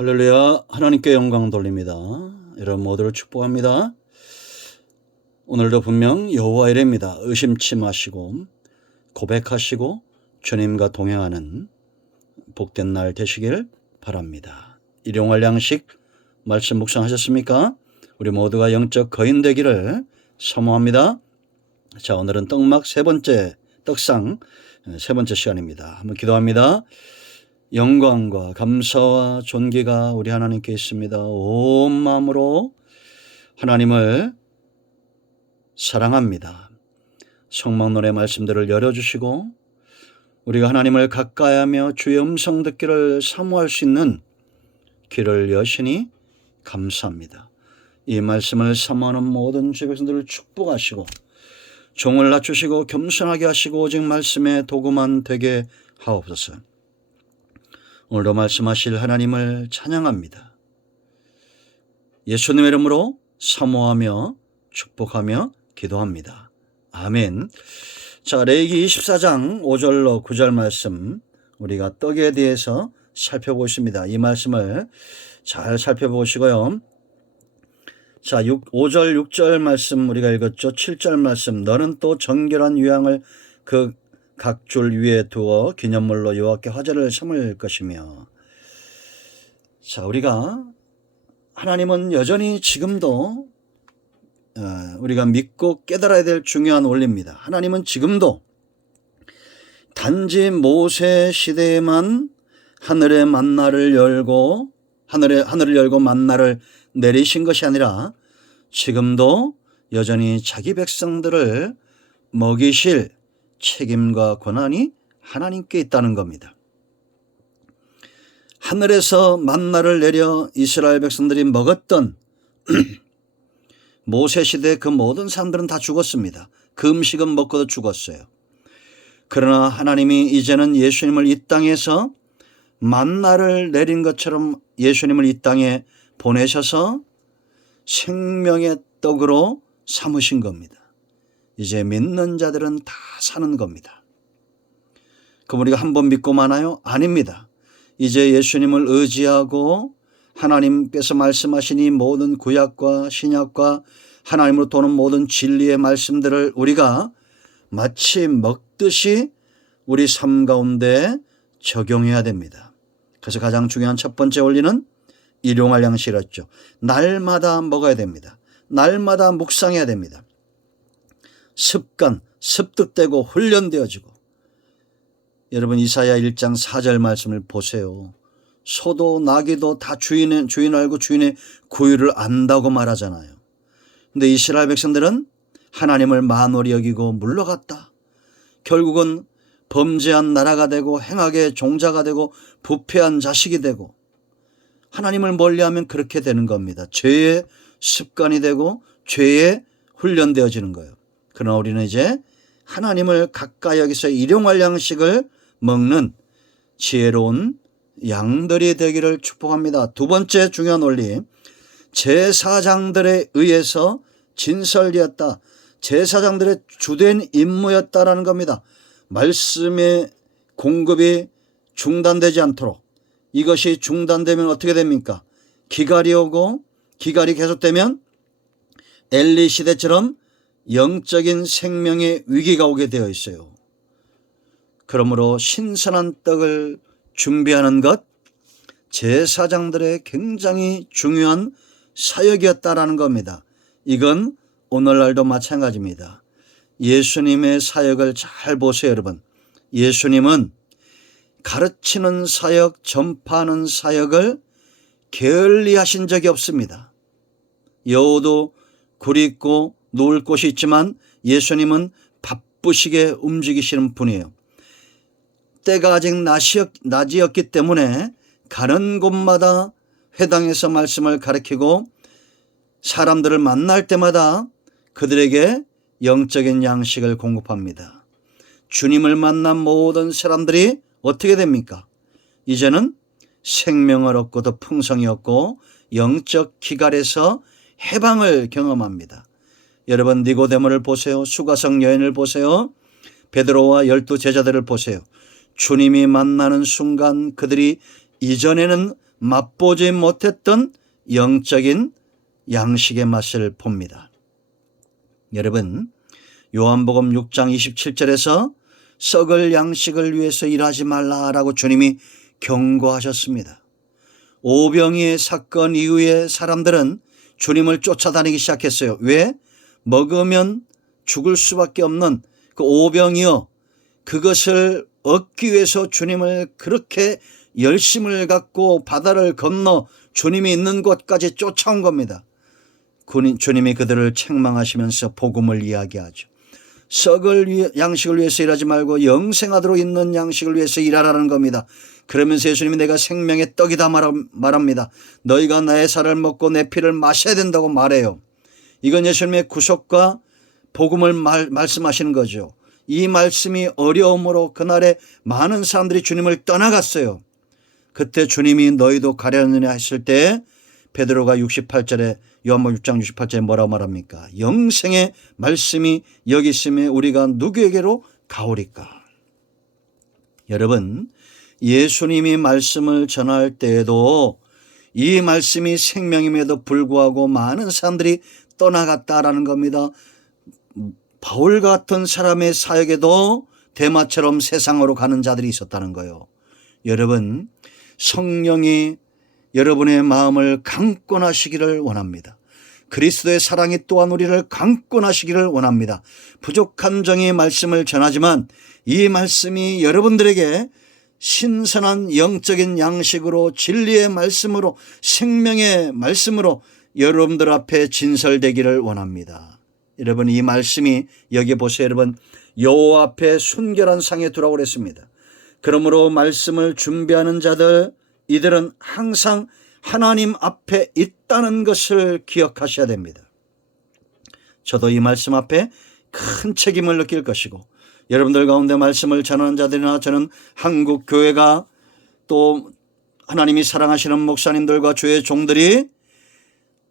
할렐루야. 하나님께 영광 돌립니다. 여러분 모두를 축복합니다. 오늘도 분명 여호와 이레입니다. 의심치 마시고 고백하시고 주님과 동행하는 복된 날 되시길 바랍니다. 일용할 양식 말씀 묵상하셨습니까? 우리 모두가 영적 거인 되기를 사모합니다. 자, 오늘은 떡상 세 번째 시간입니다. 한번 기도합니다. 영광과 감사와 존귀가 우리 하나님께 있습니다. 온 마음으로 하나님을 사랑합니다. 성막론의 말씀들을 열어주시고 우리가 하나님을 가까이하며 주의 음성 듣기를 사모할 수 있는 귀를 여시니 감사합니다. 이 말씀을 사모하는 모든 주의 백성들을 축복하시고 종을 낮추시고 겸손하게 하시고 오직 말씀의 도구만 되게 하옵소서. 오늘도 말씀하실 하나님을 찬양합니다. 예수님의 이름으로 사모하며 축복하며 기도합니다. 아멘. 자, 레위기 24장 5절로 9절 말씀, 우리가 떡에 대해서 살펴보고 있습니다. 이 말씀을 잘 살펴보시고요. 자, 5절 6절 말씀 우리가 읽었죠. 7절 말씀, 너는 또 정결한 유향을 그 각 줄 위에 두어 기념물로 여호와께 화제를 삼을 것이며. 자, 우리가 하나님은 여전히 지금도 우리가 믿고 깨달아야 될 중요한 원리입니다. 하나님은 지금도 단지 모세 시대에만 하늘의 만나를 열고 하늘을 열고 만나를 내리신 것이 아니라 지금도 여전히 자기 백성들을 먹이실 책임과 권한이 하나님께 있다는 겁니다. 하늘에서 만나를 내려 이스라엘 백성들이 먹었던 모세 시대 그 모든 사람들은 다 죽었습니다. 그 음식은 먹고도 죽었어요. 그러나 하나님이 이제는 예수님을 이 땅에서 만나를 내린 것처럼 예수님을 이 땅에 보내셔서 생명의 떡으로 삼으신 겁니다. 이제 믿는 자들은 다 사는 겁니다. 그럼 우리가 한 번 믿고 마나요? 아닙니다. 이제 예수님을 의지하고 하나님께서 말씀하신 이 모든 구약과 신약과 하나님으로 도는 모든 진리의 말씀들을 우리가 마치 먹듯이 우리 삶 가운데 적용해야 됩니다. 그래서 가장 중요한 첫 번째 원리는 일용할 양식이었죠. 날마다 먹어야 됩니다. 날마다 묵상해야 됩니다. 습득되고 훈련되어지고. 여러분 이사야 1장 4절 말씀을 보세요. 소도 나귀도 다 주인 알고 주인의 구유를 안다고 말하잖아요. 근데 이스라엘 백성들은 하나님을 만홀히 여기고 물러갔다. 결국은 범죄한 나라가 되고 행악의 종자가 되고 부패한 자식이 되고, 하나님을 멀리하면 그렇게 되는 겁니다. 죄의 습관이 되고 죄에 훈련되어지는 거예요. 그러나 우리는 이제 하나님을 가까이 여기서 일용할 양식을 먹는 지혜로운 양들이 되기를 축복합니다. 두 번째 중요한 원리, 제사장들에 의해서 진설되었다. 제사장들의 주된 임무였다라는 겁니다. 말씀의 공급이 중단되지 않도록. 이것이 중단되면 어떻게 됩니까? 기갈이 오고, 기갈이 계속되면 엘리 시대처럼 영적인 생명의 위기가 오게 되어 있어요. 그러므로 신선한 떡을 준비하는 것, 제사장들의 굉장히 중요한 사역이었다라는 겁니다. 이건 오늘날도 마찬가지입니다. 예수님의 사역을 잘 보세요, 여러분. 예수님은 가르치는 사역, 전파하는 사역을 게을리하신 적이 없습니다. 여우도 굴이 있고 누울 곳이 있지만 예수님은 바쁘시게 움직이시는 분이에요. 때가 아직 낮이었기 때문에 가는 곳마다 회당에서 말씀을 가르치고 사람들을 만날 때마다 그들에게 영적인 양식을 공급합니다. 주님을 만난 모든 사람들이 어떻게 됩니까? 이제는 생명을 얻고 더 풍성히 얻고 영적 기갈에서 해방을 경험합니다. 여러분 니고데모를 보세요. 수가성 여인을 보세요. 베드로와 12 제자들을 보세요. 주님이 만나는 순간 그들이 이전에는 맛보지 못했던 영적인 양식의 맛을 봅니다. 여러분, 요한복음 6장 27절에서 썩을 양식을 위해서 일하지 말라라고 주님이 경고하셨습니다. 오병이의 사건 이후에 사람들은 주님을 쫓아다니기 시작했어요. 왜? 먹으면 죽을 수밖에 없는 그 오병이어, 그것을 얻기 위해서 주님을 그렇게 열심을 갖고 바다를 건너 주님이 있는 곳까지 쫓아온 겁니다. 주님이 그들을 책망하시면서 복음을 이야기하죠. 썩을 양식을 위해서 일하지 말고 영생하도록 있는 양식을 위해서 일하라는 겁니다. 그러면서 예수님이 내가 생명의 떡이다 말합니다. 너희가 나의 살을 먹고 내 피를 마셔야 된다고 말해요. 이건 예수님의 구속과 복음을 말씀하시는 거죠. 이 말씀이 어려움으로 그날에 많은 사람들이 주님을 떠나갔어요. 그때 주님이 너희도 가려느냐 했을 때 베드로가 68절에 요한복음 6장 68절에 뭐라고 말합니까? 영생의 말씀이 여기 있음에 우리가 누구에게로 가오리까? 여러분, 예수님이 말씀을 전할 때에도 이 말씀이 생명임에도 불구하고 많은 사람들이 떠나갔다라는 겁니다. 바울 같은 사람의 사역에도 대마처럼 세상으로 가는 자들이 있었다는 거예요. 여러분, 성령이 여러분의 마음을 강권하시기를 원합니다. 그리스도의 사랑이 또한 우리를 강권하시기를 원합니다. 부족한 정의 말씀을 전하지만 이 말씀이 여러분들에게 신선한 영적인 양식으로 진리의 말씀으로 생명의 말씀으로 여러분들 앞에 진설되기를 원합니다. 여러분, 이 말씀이 여기 보세요. 여러분, 여호와 앞에 순결한 상에 두라고 그랬습니다. 그러므로 말씀을 준비하는 자들, 이들은 항상 하나님 앞에 있다는 것을 기억하셔야 됩니다. 저도 이 말씀 앞에 큰 책임을 느낄 것이고 여러분들 가운데 말씀을 전하는 자들이나 저는 한국 교회가 또 하나님이 사랑하시는 목사님들과 주의 종들이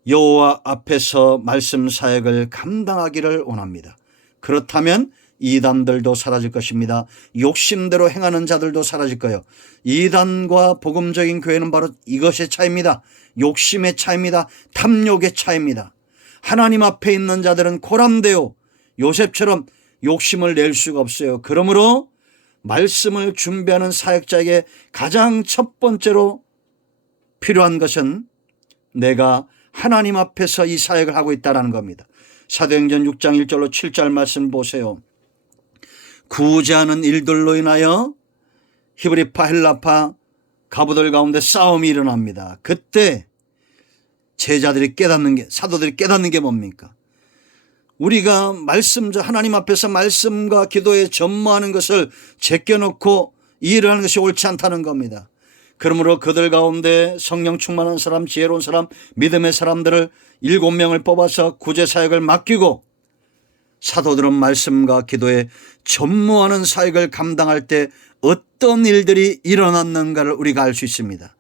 여호와 앞에서 말씀 사역을 감당하기를 원합니다. 그렇다면 이단들도 사라질 것입니다. 욕심대로 행하는 자들도 사라질 거예요. 이단과 복음적인 교회는 바로 이것의 차이입니다. 욕심의 차이입니다. 탐욕의 차이입니다. 하나님 앞에 있는 자들은 고람되어 요셉처럼 욕심을 낼 수가 없어요. 그러므로 말씀을 준비하는 사역자에게 가장 첫 번째로 필요한 것은 내가 하나님 앞에서 이 사역을 하고 있다는 겁니다. 사도행전 6장 1절로 7절 말씀 보세요. 구제하는 일들로 인하여 히브리파 헬라파 가부들 가운데 싸움이 일어납니다. 그때 제자들이 깨닫는 게, 사도들이 깨닫는 게 뭡니까? 우리가 하나님 앞에서 말씀과 기도에 전무하는 것을 제껴놓고 일을 하는 것이 옳지 않다는 겁니다. 그러므로 그들 가운데 성령 충만한 사람, 지혜로운 사람, 믿음의 사람들을 7명을 뽑아서 구제 사역을 맡기고 사도들은 말씀과 기도에 전무하는 사역을 감당할 때 어떤 일들이 일어났는가를 우리가 알 수 있습니다.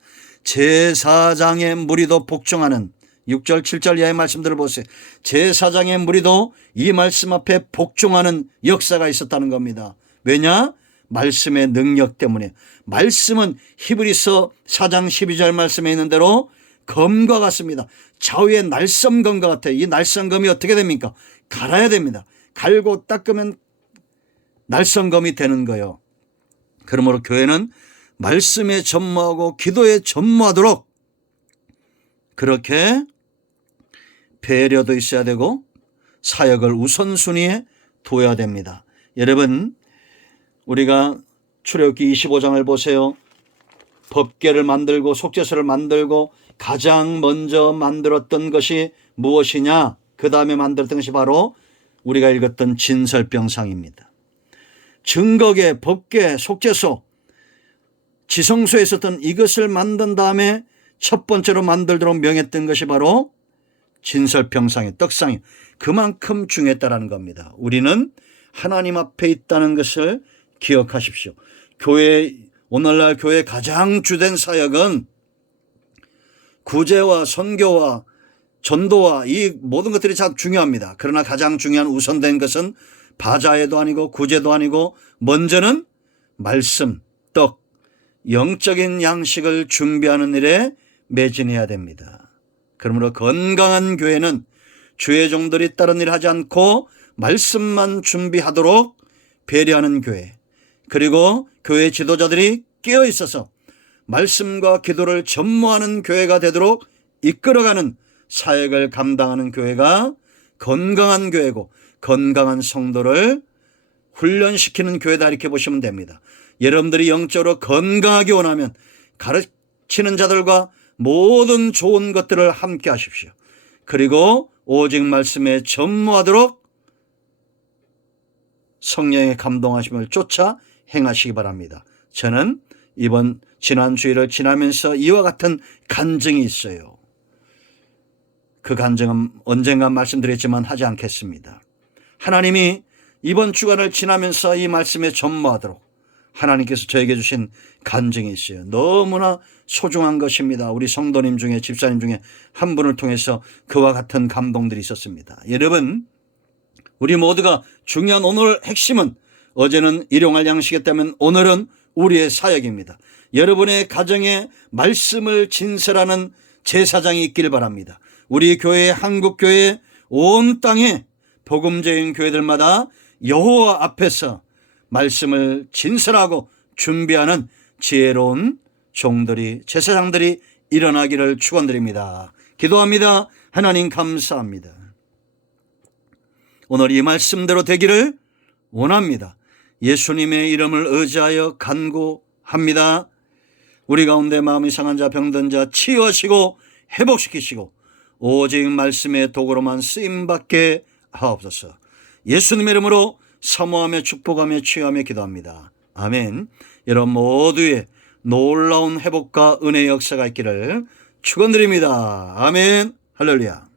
제사장의 무리도 복종하는 6절 7절 이하의 말씀들을 보세요. 제사장의 무리도 이 말씀 앞에 복종하는 역사가 있었다는 겁니다. 왜냐? 말씀의 능력 때문에. 말씀은 히브리서 4장 12절 말씀에 있는 대로 검과 같습니다. 좌우의 날섬검과 같아요. 이 날섬검이 어떻게 됩니까? 갈아야 됩니다. 갈고 닦으면 날섬검이 되는 거예요. 그러므로 교회는 말씀에 전무하고 기도에 전무하도록 그렇게 배려도 있어야 되고 사역을 우선순위에 둬야 됩니다. 여러분, 우리가 출애굽기 25장을 보세요. 법궤를 만들고 속죄소를 만들고 가장 먼저 만들었던 것이 무엇이냐? 그 다음에 만들었던 것이 바로 우리가 읽었던 진설병상입니다. 증거계, 법궤, 속죄소, 지성소에 있었던 이것을 만든 다음에 첫 번째로 만들도록 명했던 것이 바로 진설병상의 떡상이 그만큼 중요했다는 겁니다. 우리는 하나님 앞에 있다는 것을 기억하십시오. 오늘날 교회의 가장 주된 사역은 구제와 선교와 전도와 이 모든 것들이 참 중요합니다. 그러나 가장 중요한 우선된 것은 바자회도 아니고 구제도 아니고 먼저는 말씀, 떡, 영적인 양식을 준비하는 일에 매진해야 됩니다. 그러므로 건강한 교회는 주의 종들이 다른 일 하지 않고 말씀만 준비하도록 배려하는 교회, 그리고 교회 지도자들이 깨어 있어서 말씀과 기도를 전무하는 교회가 되도록 이끌어가는 사역을 감당하는 교회가 건강한 교회고, 건강한 성도를 훈련시키는 교회다, 이렇게 보시면 됩니다. 여러분들이 영적으로 건강하게 원하면 가르치는 자들과 모든 좋은 것들을 함께 하십시오. 그리고 오직 말씀에 전무하도록 성령의 감동하심을 쫓아 행하시기 바랍니다. 저는 지난 주일을 지나면서 이와 같은 간증이 있어요. 그 간증은 언젠가 말씀드렸지만 하지 않겠습니다. 하나님이 이번 주간을 지나면서 이 말씀에 전무하도록 하나님께서 저에게 주신 간증이 있어요. 너무나 소중한 것입니다. 우리 성도님 중에, 집사님 중에 한 분을 통해서 그와 같은 감동들이 있었습니다. 여러분, 우리 모두가 중요한 오늘 핵심은, 어제는 일용할 양식이었다면 오늘은 우리의 사역입니다. 여러분의 가정에 말씀을 진설하는 제사장이 있길 바랍니다. 우리 교회, 한국교회, 온 땅에 복음적인 교회들마다 여호와 앞에서 말씀을 진설하고 준비하는 지혜로운 종들이, 제사장들이 일어나기를 축원드립니다. 기도합니다. 하나님 감사합니다. 오늘 이 말씀대로 되기를 원합니다. 예수님의 이름을 의지하여 간구합니다. 우리 가운데 마음이 상한 자, 병든 자 치유하시고 회복시키시고 오직 말씀의 도구로만 쓰임받게 하옵소서. 예수님의 이름으로 사모하며 축복하며 치유하며 기도합니다. 아멘. 여러분 모두의 놀라운 회복과 은혜의 역사가 있기를 축원드립니다. 아멘. 할렐루야.